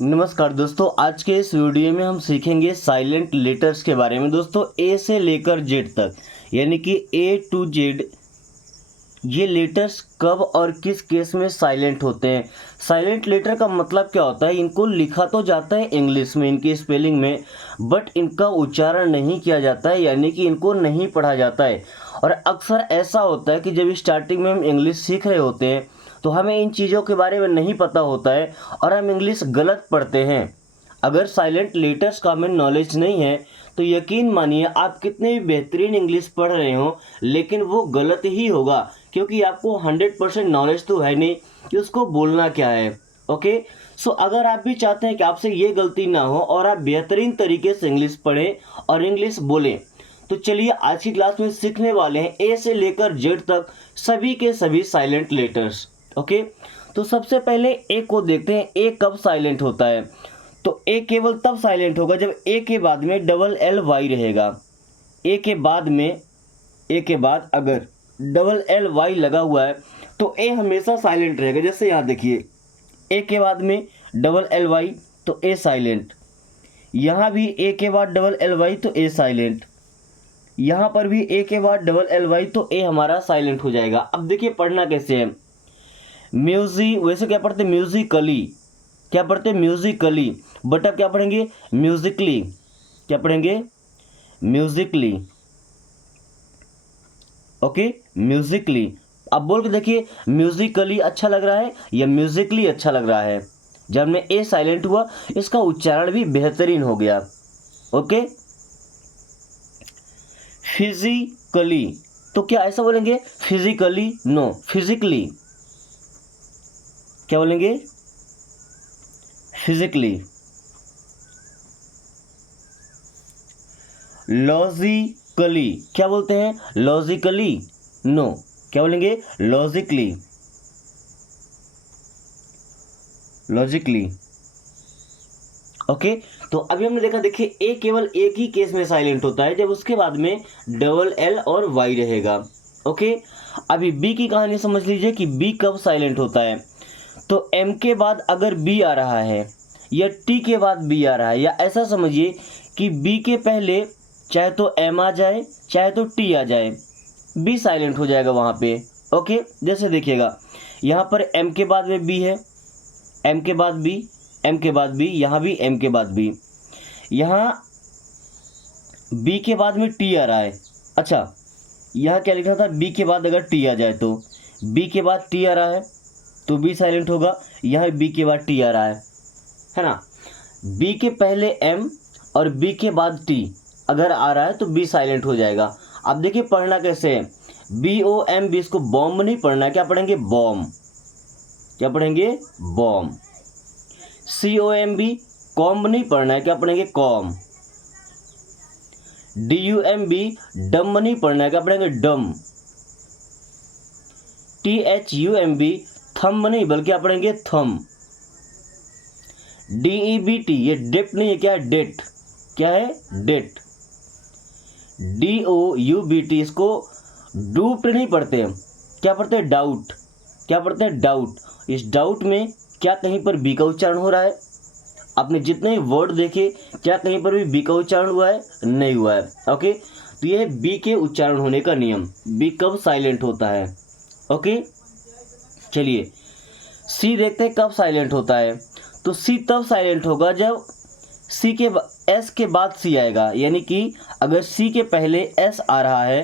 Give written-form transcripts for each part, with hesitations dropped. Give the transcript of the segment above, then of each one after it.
नमस्कार दोस्तों, आज के इस वीडियो में हम सीखेंगे साइलेंट लेटर्स के बारे में। दोस्तों, ए से लेकर जेड तक यानी कि ए टू जेड ये लेटर्स कब और किस केस में साइलेंट होते हैं। साइलेंट लेटर का मतलब क्या होता है? इनको लिखा तो जाता है इंग्लिश में, इनकी स्पेलिंग में, बट इनका उच्चारण नहीं किया जाता है, यानी कि इनको नहीं पढ़ा जाता है। और अक्सर ऐसा होता है कि जब स्टार्टिंग में हम इंग्लिश सीख रहे होते हैं तो हमें इन चीज़ों के बारे में नहीं पता होता है और हम इंग्लिश गलत पढ़ते हैं। अगर साइलेंट लेटर्स का हमें नॉलेज नहीं है तो यकीन मानिए आप कितने भी बेहतरीन इंग्लिश पढ़ रहे हो लेकिन वो गलत ही होगा, क्योंकि आपको 100% नॉलेज तो है नहीं कि उसको बोलना क्या है। ओके, सो अगर आप भी चाहते हैं कि आपसे ये गलती ना हो और आप बेहतरीन तरीके से इंग्लिश पढ़ें और इंग्लिश बोलें, तो चलिए आज की क्लास में सीखने वाले हैं ए से लेकर जेड तक सभी के सभी साइलेंट लेटर्स। ओके, तो सबसे पहले ए को देखते हैं, ए कब साइलेंट होता है। तो ए केवल तब साइलेंट होगा जब ए के बाद में डबल एल वाई रहेगा। ए के बाद अगर डबल एल वाई लगा हुआ है तो ए हमेशा साइलेंट रहेगा। जैसे यहाँ देखिए, ए के बाद में डबल एल वाई तो ए साइलेंट, यहाँ भी ए के बाद डबल एल वाई तो ए साइलेंट, यहाँ पर भी ए के बाद डबल एल वाई तो ए हमारा साइलेंट हो जाएगा। अब देखिए पढ़ना कैसे है। वैसे क्या पढ़ते हैं? म्यूजिकली। क्या पढ़ते हैं? म्यूजिकली। बट अब क्या पढ़ेंगे? म्यूजिकली। क्या पढ़ेंगे? म्यूजिकली। Okay, Musically. अब बोल के देखिए, म्यूजिकली अच्छा लग रहा है या म्यूजिकली अच्छा लग रहा है? जब में ए साइलेंट हुआ इसका उच्चारण भी बेहतरीन हो गया। Okay, physically. तो क्या ऐसा बोलेंगे फिजिकली? No, physically. क्या बोलेंगे? फिजिकली। लॉजिकली। क्या बोलते हैं? लॉजिकली? नो, क्या बोलेंगे? लॉजिकली। लॉजिकली। ओके, तो अभी हमने देखा, देखिए ए केवल एक ही केस में साइलेंट होता है जब उसके बाद में डबल एल और वाई रहेगा। ओके, अभी बी की कहानी समझ लीजिए कि बी कब साइलेंट होता है। तो एम के बाद अगर बी आ रहा है या टी के बाद बी आ रहा है, या ऐसा समझिए कि बी के पहले चाहे तो एम आ जाए चाहे तो टी आ जाए, बी साइलेंट हो जाएगा वहाँ पे। ओके, जैसे देखिएगा यहाँ पर एम के बाद में बी है, एम के बाद बी, एम के बाद बी, यहाँ भी एम के बाद बी, यहाँ बी के बाद में टी आ रहा है। अच्छा, यहाँ क्या लिखा था? बी के बाद अगर टी आ जाए तो बी के बाद टी आ रहा है तो बी साइलेंट होगा। यहाँ बी के बाद टी आ रहा है ना? बी के पहले एम और बी के बाद टी अगर आ रहा है तो बी साइलेंट हो जाएगा। अब देखिए पढ़ना कैसे है। बी ओ एम बी, इसको बॉम्ब नहीं पढ़ना है, क्या पढ़ेंगे? बॉम्ब। क्या पढ़ेंगे? Bomb. C O M B, comb नहीं पढ़ना है, क्या पढ़ेंगे? Comb. D U M B, dumb नहीं पढ़ना है, क्या पढ़ेंगे? Dumb. T H U M B, thumb नहीं बल्कि क्या पढ़ेंगे? थम। डी ई बी टी, ये डेप्ट नहीं है, क्या है? डेट। क्या है? Debt. D O U B T, इसको डूप्ट नहीं पढ़ते हम, क्या पढ़ते हैं? डाउट। क्या पढ़ते हैं? डाउट। इस डाउट में क्या कहीं पर बी का उच्चारण हो रहा है? आपने जितने ही वर्ड देखे क्या कहीं पर भी बी का उच्चारण हुआ है? नहीं हुआ है। ओके, तो ये बी के उच्चारण होने का नियम। बी कब साइलेंट होता है? ओके, चलिए सी देखते हैं कब साइलेंट होता है। तो सी तब साइलेंट होगा जब सी के एस के बाद सी आएगा, यानी कि अगर सी के पहले एस आ रहा है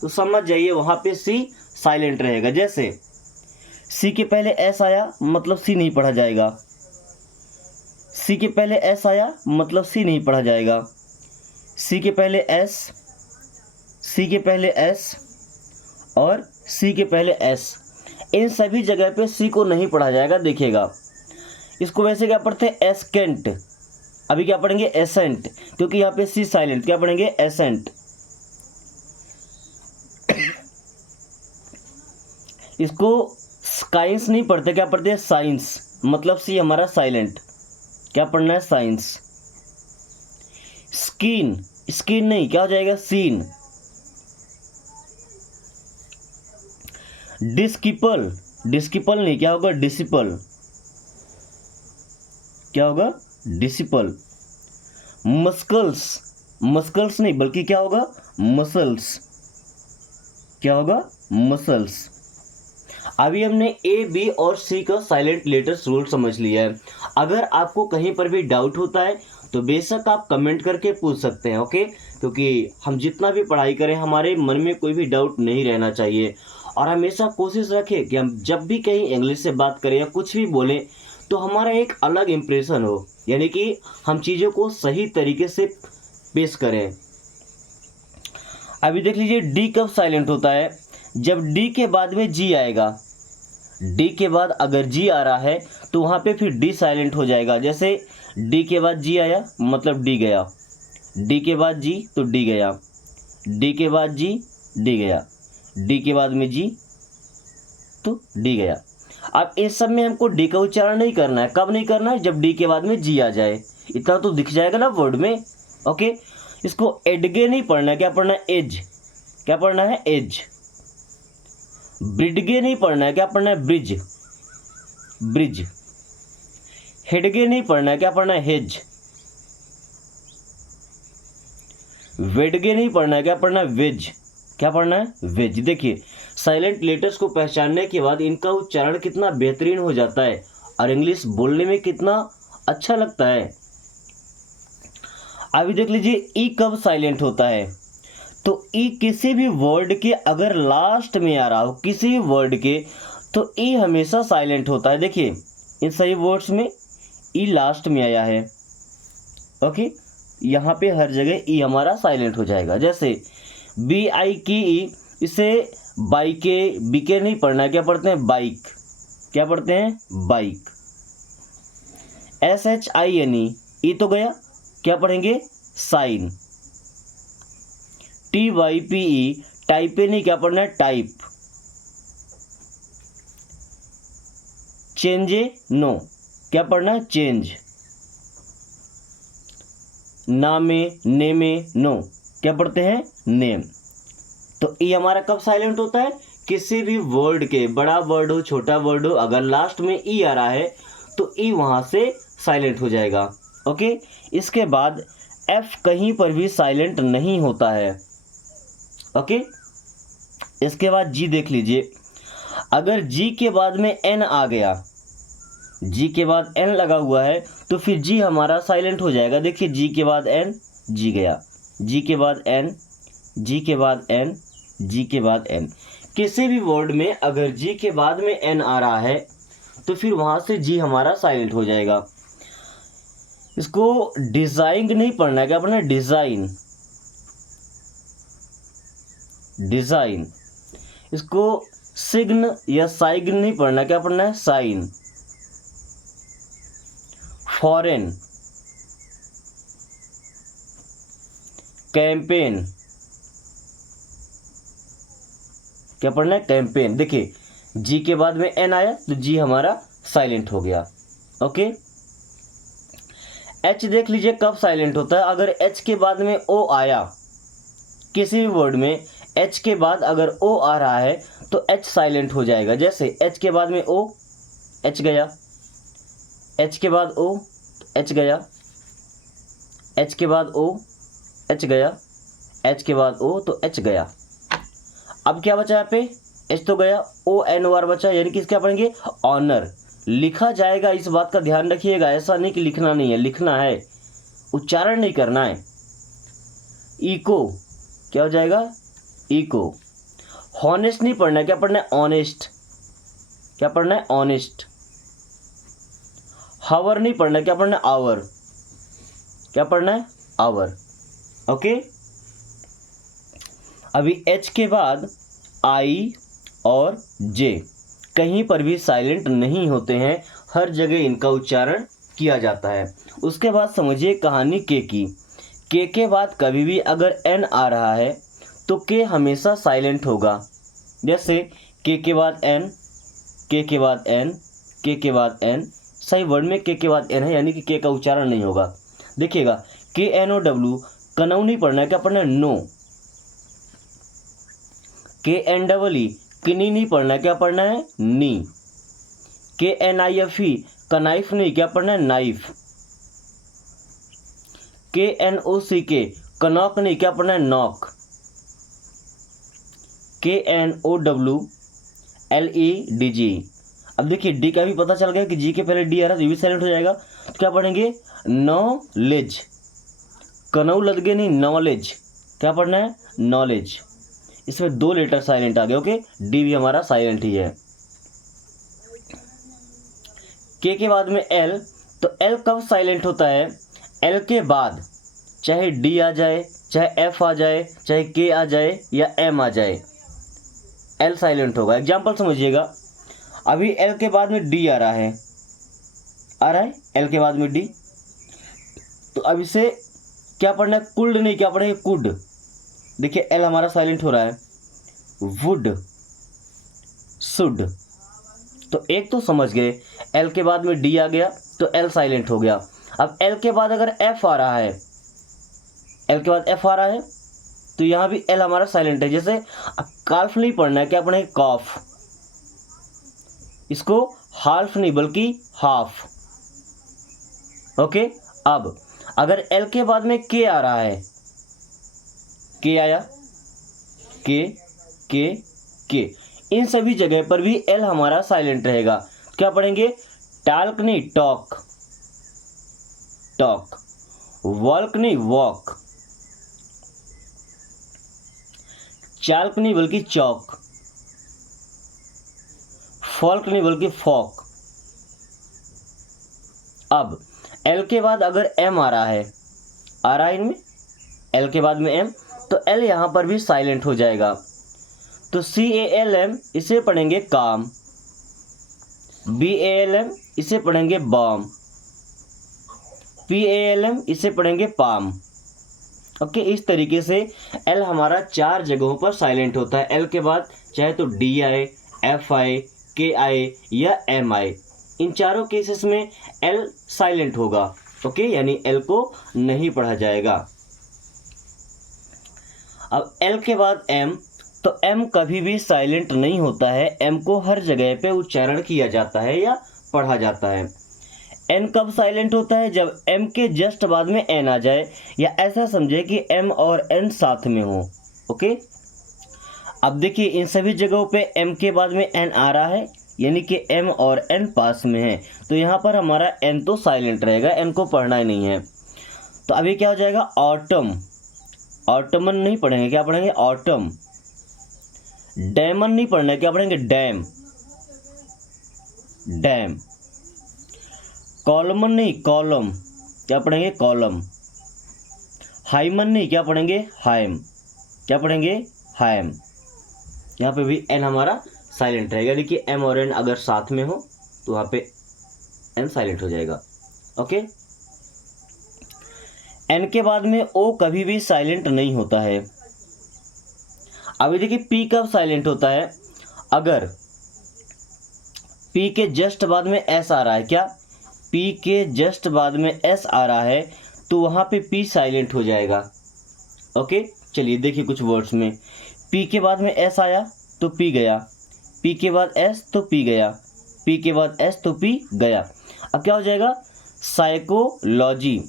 तो समझ जाइए वहाँ पे सी साइलेंट रहेगा। जैसे सी के पहले एस आया मतलब सी नहीं पढ़ा जाएगा, सी के पहले एस आया मतलब सी नहीं पढ़ा जाएगा, सी के पहले एस, सी के पहले एस और सी के पहले एस, इन सभी जगह पे सी को नहीं पढ़ा जाएगा। देखिएगा इसको वैसे क्या पढ़ते हैं? एस्केंट। अभी क्या पढ़ेंगे? एसेंट, क्योंकि यहाँ पे सी साइलेंट। क्या पढ़ेंगे? एसेंट। इसको साइंस नहीं पढ़ते, क्या पढ़ते हैं? साइंस, मतलब सी हमारा साइलेंट। क्या पढ़ना है? साइंस। स्किन, स्किन नहीं, क्या हो जाएगा? सीन। डिस्किपल, डिस्किपल नहीं, क्या होगा? डिसिपल। क्या होगा? डिसिपल। मस्कल्स, मस्कल्स नहीं बल्कि क्या होगा? मसल्स। क्या होगा? मसल्स। अभी हमने ए, बी और सी का साइलेंट लेटर्स रूल समझ लिया है। अगर आपको कहीं पर भी डाउट होता है तो बेशक आप कमेंट करके पूछ सकते हैं, ओके? क्योंकि हम जितना भी पढ़ाई करें हमारे मन में कोई भी डाउट नहीं रहना चाहिए। और हमेशा कोशिश रखें कि हम जब भी कहीं इंग्लिश से बात करें या कुछ भी बोलें तो हमारा एक अलग इम्प्रेशन हो, यानी कि हम चीज़ों को सही तरीके से पेश करें। अभी देख लीजिए डी कब साइलेंट होता है? जब डी के बाद में जी आएगा। डी के बाद अगर जी आ रहा है तो वहाँ पे फिर डी साइलेंट हो जाएगा। जैसे डी के बाद जी आया मतलब डी गया, डी के बाद जी तो डी गया, डी के बाद जी डी गया, डी के बाद में जी तो डी गया। अब इस सब में हमको डी का उच्चारण नहीं करना है। कब नहीं करना है? जब डी के बाद में जी आ जाए। इतना तो दिख जाएगा ना वर्ड में, ओके? इसको एडगे नहीं पढ़ना है। क्या पढ़ना है? एज। क्या पढ़ना है? एज। ब्रिडगे नहीं पढ़ना है। क्या पढ़ना है? ब्रिज। ब्रिज। हेडगे नहीं पढ़ना है। क्या पढ़ना है? हेज। वेडगे नहीं पढ़ना है। क्या पढ़ना है? वेज। क्या पढ़ना है? वेज। देखिए साइलेंट लेटर्स को पहचानने के बाद इनका उच्चारण कितना बेहतरीन हो जाता है और इंग्लिश बोलने में कितना अच्छा लगता है। अभी देख लीजिए ई कब साइलेंट होता है? तो ई किसी भी वर्ड के अगर लास्ट में आ रहा हो, किसी भी वर्ड के, तो ई हमेशा साइलेंट होता है। देखिए इन सही वर्ड्स में ई लास्ट में आया है, ओके? यहाँ पे हर जगह ई हमारा साइलेंट हो जाएगा। जैसे बी आई की ई, इसे बाइके, बीके नहीं पढ़ना है। क्या पढ़ते हैं? बाइक। क्या पढ़ते हैं? बाइक। SHINE, ई तो गया, क्या पढ़ेंगे? साइन। TYPE, टाइपे नहीं, क्या पढ़ना है? टाइप। चेंजे नो, क्या पढ़ना है? चेंज। नामे, नेमे नो, क्या पढ़ते हैं? नेम। तो ई हमारा कब साइलेंट होता है? किसी भी वर्ड के, बड़ा वर्ड हो छोटा वर्ड हो, अगर लास्ट में ई आ रहा है तो ई वहां से साइलेंट हो जाएगा, ओके? इसके बाद एफ कहीं पर भी साइलेंट नहीं होता है, ओके? इसके बाद जी देख लीजिए, अगर जी के बाद में एन आ गया, जी के बाद एन लगा हुआ है तो फिर जी हमारा साइलेंट हो जाएगा। देखिए जी के बाद एन, जी गया, जी के बाद एन, जी के बाद एन, जी के बाद एन। किसी भी वर्ड में अगर जी के बाद में एन आ रहा है तो फिर वहाँ से जी हमारा साइलेंट हो जाएगा। इसको डिज़ाइन नहीं पढ़ना है। क्या पढ़ना है? डिज़ाइन। डिज़ाइन। इसको सिग्न या साइग्न नहीं पढ़ना। क्या पढ़ना है? साइन। फॉरेन। कैंपेन। क्या पढ़ना है? कैंपेन। देखिए जी के बाद में एन आया तो जी हमारा साइलेंट हो गया, ओके? एच देख लीजिए कब साइलेंट होता है? अगर एच के बाद में ओ आया, किसी भी वर्ड में एच के बाद अगर ओ आ रहा है तो एच साइलेंट हो जाएगा। जैसे एच के बाद में ओ, एच गया, एच के बाद ओ, एच गया, एच के बाद ओ, एच गया, एच के बाद ओ तो एच गया। अब क्या बचा यहाँ पे? एच तो गया, ओ एन ओ आर बचा, यानी कि क्या पढ़ेंगे? ऑनर। लिखा जाएगा, इस बात का ध्यान रखिएगा, ऐसा नहीं कि लिखना नहीं है, लिखना है, उच्चारण नहीं करना है। इको, क्या हो जाएगा? इको। हॉनेस्ट नहीं पढ़ना है। क्या पढ़ना है? ऑनेस्ट। क्या पढ़ना है? ऑनेस्ट। हावर नहीं पढ़ना है। क्या पढ़ना है? आवर। क्या पढ़ना है? Our, okay? अभी एच के बाद आई और जे कहीं पर भी साइलेंट नहीं होते हैं, हर जगह इनका उच्चारण किया जाता है। उसके बाद समझिए कहानी के की। के बाद कभी भी अगर एन आ रहा है तो के हमेशा साइलेंट होगा। जैसे के बाद एन, के बाद एन, के बाद एन, सही वर्ड में के बाद एन है, यानी कि के का उच्चारण नहीं होगा। देखिएगा KNOW, कनऊ नहीं पढ़ना है। क्या पढ़ना है? नो। KNEE, किनी नहीं पढ़ना है। क्या पढ़ना है? नी। KNIFE, कनाइफ नहीं, क्या पढ़ना है? नाइफ। KNOCK, कनॉक नहीं, क्या पढ़ना है, नॉक। KNOWLEDG। अब देखिए डी का भी पता चल गया कि जी के पहले डी आ रहा है तो ये भी साइलेंट हो जाएगा। तो क्या पढ़ेंगे, नॉलेज। कनऊ लग गए नहीं, नॉलेज। क्या पढ़ना है, नॉलेज। इसमें 2 लेटर साइलेंट आ गए। ओके, डी भी हमारा साइलेंट ही है। के बाद में एल, तो एल कब साइलेंट होता है, एल के बाद चाहे डी आ जाए, चाहे एफ आ जाए, चाहे के आ जाए या एम आ जाए, एल साइलेंट होगा। एग्जाम्पल समझिएगा, अभी एल के बाद में डी आ रहा है, एल के बाद में डी, तो अब इसे क्या पढ़ना है, कुल्ड नहीं, क्या पढ़ेंगे, कुड। देखिए एल हमारा साइलेंट हो रहा है, वुड, शुड। तो एक तो समझ गए, एल के बाद में डी आ गया तो एल साइलेंट हो गया। अब एल के बाद अगर एफ आ रहा है, एल के बाद एफ आ रहा है तो यहाँ भी एल हमारा साइलेंट है। जैसे काल्फ नहीं पढ़ना है, क्या पढ़ेंगे, कॉफ। इसको हाल्फ नहीं बल्कि हाफ। ओके, अब अगर एल के बाद में के आ रहा है, के आया, के इन सभी जगह पर भी एल हमारा साइलेंट रहेगा। क्या पढ़ेंगे, टाल्क नहीं, टॉक, टॉक। वॉल्क नहीं, वॉक। चाल्क नहीं बल्कि चौक। फॉल्क नहीं बल्कि फॉक। अब एल के बाद अगर एम आ रहा है, इनमें एल के बाद में एम, तो एल यहां पर भी साइलेंट हो जाएगा। तो CALM इसे पढ़ेंगे काम, BALM इसे पढ़ेंगे बॉम, PALM इसे पढ़ेंगे पाम। ओके, इस तरीके से एल हमारा 4 जगहों पर साइलेंट होता है। एल के बाद चाहे तो डी आए, एफ आए, के आए या एम आए, इन चारों केसेस में एल साइलेंट होगा। ओके, यानी एल को नहीं पढ़ा जाएगा। अब एल के बाद एम, तो एम कभी भी साइलेंट नहीं होता है। एम को हर जगह पे उच्चारण किया जाता है या पढ़ा जाता है। एन कब साइलेंट होता है, जब एम के जस्ट बाद में एन आ जाए, या ऐसा समझे कि एम और एन साथ में हो। ओके, अब देखिए इन सभी जगहों पे एम के बाद में एन आ रहा है, यानी कि एम और एन पास में है, तो यहाँ पर हमारा एन तो साइलेंट रहेगा, एन को पढ़ना ही नहीं है। तो अभी क्या हो जाएगा, ऑटम। ऑटमन नहीं पढ़ेंगे, क्या पढ़ेंगे, ऑटम। डैमन नहीं पढ़ना है, क्या पढ़ेंगे, डैम, डैम। कॉलमन नहीं, कॉलम, क्या पढ़ेंगे, कॉलम। हाइमन नहीं, क्या पढ़ेंगे, हाइम, क्या पढ़ेंगे, हाइम। यहाँ पे भी एन हमारा साइलेंट रहेगा, यानी कि एम और एन अगर साथ में हो तो वहाँ पे एन साइलेंट हो जाएगा। ओके, एन के बाद में ओ कभी भी साइलेंट नहीं होता है। अभी देखिए पी कब साइलेंट होता है, अगर पी के जस्ट बाद में एस आ रहा है, क्या, पी के जस्ट बाद में एस आ रहा है तो वहाँ पे पी साइलेंट हो जाएगा। ओके, चलिए देखिए कुछ वर्ड्स में, पी के बाद में एस आया तो पी गया, पी के बाद एस तो पी गया, पी के बाद एस तो पी गया। अब क्या हो जाएगा, साइकोलॉजी।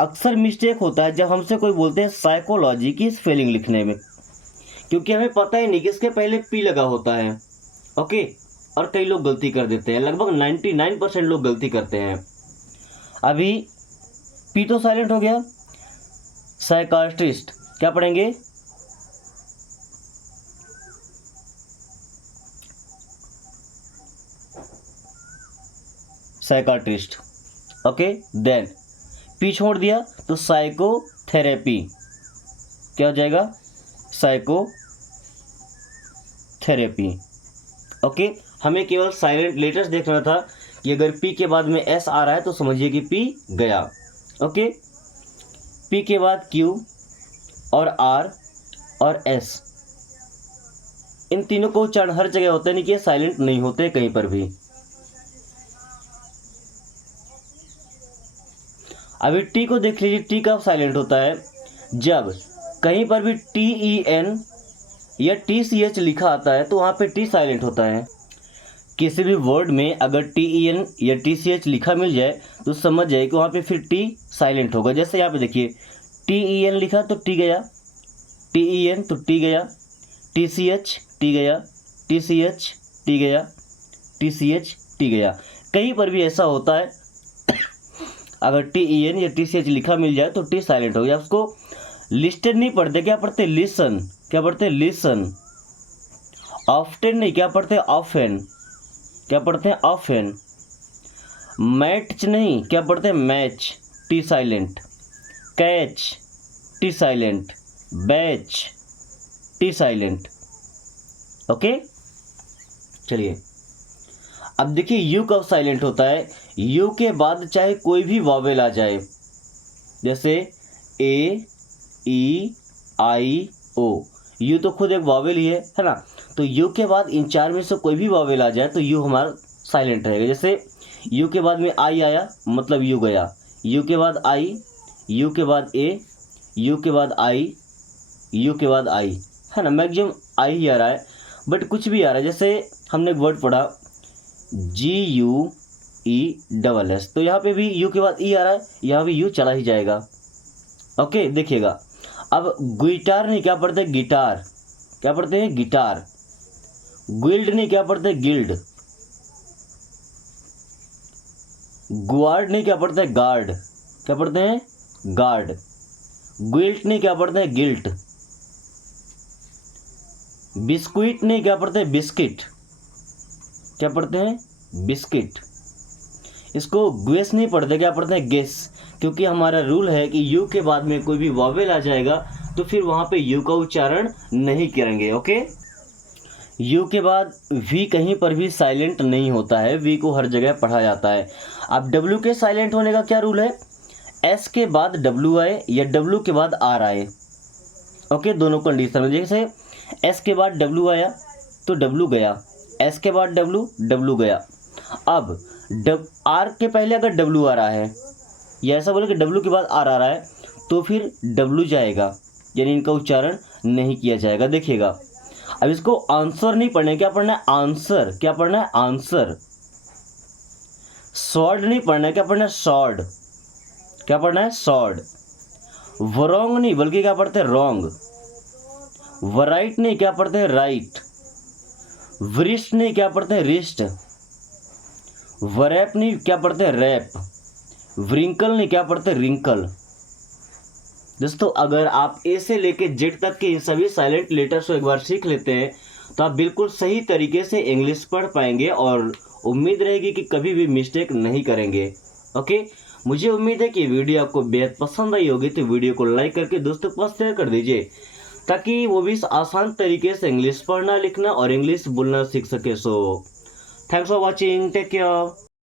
अक्सर मिस्टेक होता है जब हमसे कोई बोलते हैं साइकोलॉजी की स्पेलिंग लिखने में, क्योंकि हमें पता ही नहीं कि इसके पहले पी लगा होता है। ओके, और कई लोग गलती कर देते हैं, लगभग 99% लोग गलती करते हैं। अभी पी तो साइलेंट हो गया। साइकाट्रिस्ट, क्या पढ़ेंगे, साइकाट्रिस्ट। ओके, देन पी छोड़ दिया तो साइकोथेरेपी, क्या हो जाएगा, साइकोथेरेपी। ओके, हमें केवल साइलेंट लेटर्स देखना था कि अगर पी के बाद में एस आ रहा है तो समझिए कि पी गया। ओके, पी के बाद क्यू और आर और एस, इन तीनों को उच्चारण हर जगह होता है, नहीं कि ये साइलेंट नहीं होते कहीं पर भी। अभी टी को देख लीजिए, टी कब साइलेंट होता है, जब कहीं पर भी TEN या TCH लिखा आता है तो वहाँ पे टी साइलेंट होता है। किसी भी वर्ड में अगर TEN या TCH लिखा मिल जाए तो समझ जाए कि वहाँ पे फिर T साइलेंट होगा। जैसे यहाँ पे देखिए TEN लिखा तो T गया, TEN तो T गया, TCH T गया, TCH T गया, TCH T गया। कहीं पर भी ऐसा होता है अगर TEN या TCH लिखा मिल जाए तो T साइलेंट हो गया। उसको लिस्टेड नहीं पढ़ते, क्या पढ़ते लिसन, क्या पढ़ते लिसन। ऑफ्टेन नहीं, क्या पढ़ते ऑफेन, क्या पढ़ते हैं ऑफेन। मैच नहीं, क्या पढ़ते हैं match, T silent. Catch T silent, batch T silent. Okay चलिए अब देखिए यू कब साइलेंट होता है। यू के बाद चाहे कोई भी वॉवेल आ जाए, जैसे A E I O, you तो खुद एक वॉवेल ही है ना। तो यू के बाद इन चार में से कोई भी वॉवेल आ जाए तो यू हमारा साइलेंट रहेगा। जैसे यू के बाद में आई आया मतलब यू गया, यू के बाद आई, यू के बाद ए, यू के बाद आई, यू के बाद आई, है ना। मैक्सिमम आई ही आ रहा है, बट कुछ भी आ रहा है। जैसे हमने एक वर्ड पढ़ा GUESS, तो यहाँ पे भी यू के बाद ई आ रहा है, यहाँ भी यू चला ही जाएगा। ओके देखिएगा अब गिटार नहीं, क्या पढ़ते हैं गिटार, क्या पढ़ते हैं गिटार। गिल्ड नहीं, क्या पढ़ते हैं गिल्ड। गुआर्ड नहीं, क्या पढ़ते हैं गार्ड, क्या पढ़ते हैं गार्ड। गिल्ट नहीं, क्या पढ़ते हैं गिल्ट। बिस्कुइट नहीं, क्या पढ़ते हैं बिस्किट, क्या पढ़ते हैं बिस्किट। इसको ग्वेस नहीं पढ़ते, क्या पढ़ते हैं गेस, क्योंकि हमारा रूल है कि यू के बाद में कोई भी वॉवेल आ जाएगा तो फिर वहाँ पे यू का उच्चारण नहीं करेंगे। ओके यू के बाद वी कहीं पर भी साइलेंट नहीं होता है, वी को हर जगह पढ़ा जाता है। अब डब्ल्यू के साइलेंट होने का क्या रूल है, एस के बाद डब्ल्यू आए या डब्ल्यू के बाद आर आए। ओके दोनों कंडीशन में, जैसे एस के बाद डब्ल्यू आया तो डब्ल्यू गया, एस के बाद डब्ल्यू, डब्ल्यू गया। अब आर के पहले अगर डब्ल्यू आ रहा है या ऐसा बोले कि डब्ल्यू के बाद आर आ रहा है तो फिर डब्ल्यू जाएगा, यानी इनका उच्चारण नहीं किया जाएगा। देखिएगा अब इसको आंसर नहीं पढ़ना है, क्या पढ़ना है आंसर, क्या पढ़ना है आंसर। सॉर्ड नहीं पढ़ना है, क्या पढ़ना है सॉर्ड, क्या पढ़ना है सॉर्ड। वरॉन्ग नहीं बल्कि क्या पढ़ते हैं रॉन्ग। वराइट नहीं, क्या पढ़ते हैं राइट। वरिष्ठ नहीं, क्या पढ़ते हैं रिस्ट। वरैप नहीं, क्या पढ़ते हैं रैप। व्रिंकल नहीं, क्या पढ़ते हैं रिंकल। दोस्तों अगर आप ए से लेके जेड तक के इन सभी साइलेंट लेटर्स को एक बार सीख लेते हैं तो आप बिल्कुल सही तरीके से इंग्लिश पढ़ पाएंगे और उम्मीद रहेगी कि कभी भी मिस्टेक नहीं करेंगे। ओके मुझे उम्मीद है कि वीडियो आपको बेहद पसंद आई होगी, तो वीडियो को लाइक करके दोस्तों के पास शेयर कर दीजिए ताकि वो भी आसान तरीके से इंग्लिश पढ़ना लिखना और इंग्लिश बोलना सीख सके। So thanks for watching, take care.